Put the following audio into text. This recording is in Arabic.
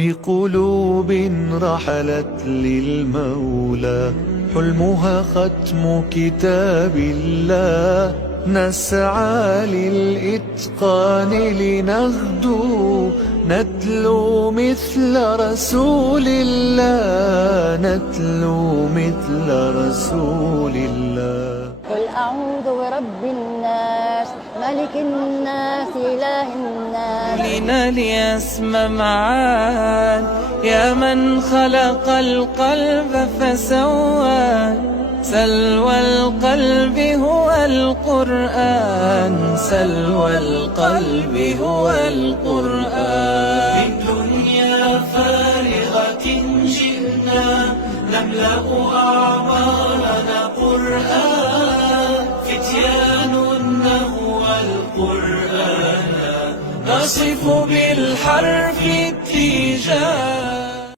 بقلوب رحلت للمولى حلمها ختم كتاب الله، نسعى للإتقان لنغدو نتلو مثل رسول الله، نتلو مثل رسول الله. قل أعوذ برب الناس ملك الناس إله الناس. لنالي أسمى معان يا من خلق القلب فسوى، سلوى القلب هو القرآن، سلوى القلب هو القرآن. من دنيا فارغة جئنا نملأ أعمارنا قرآن، فتيان نهوى القرآن نصف بالحرف التيجان.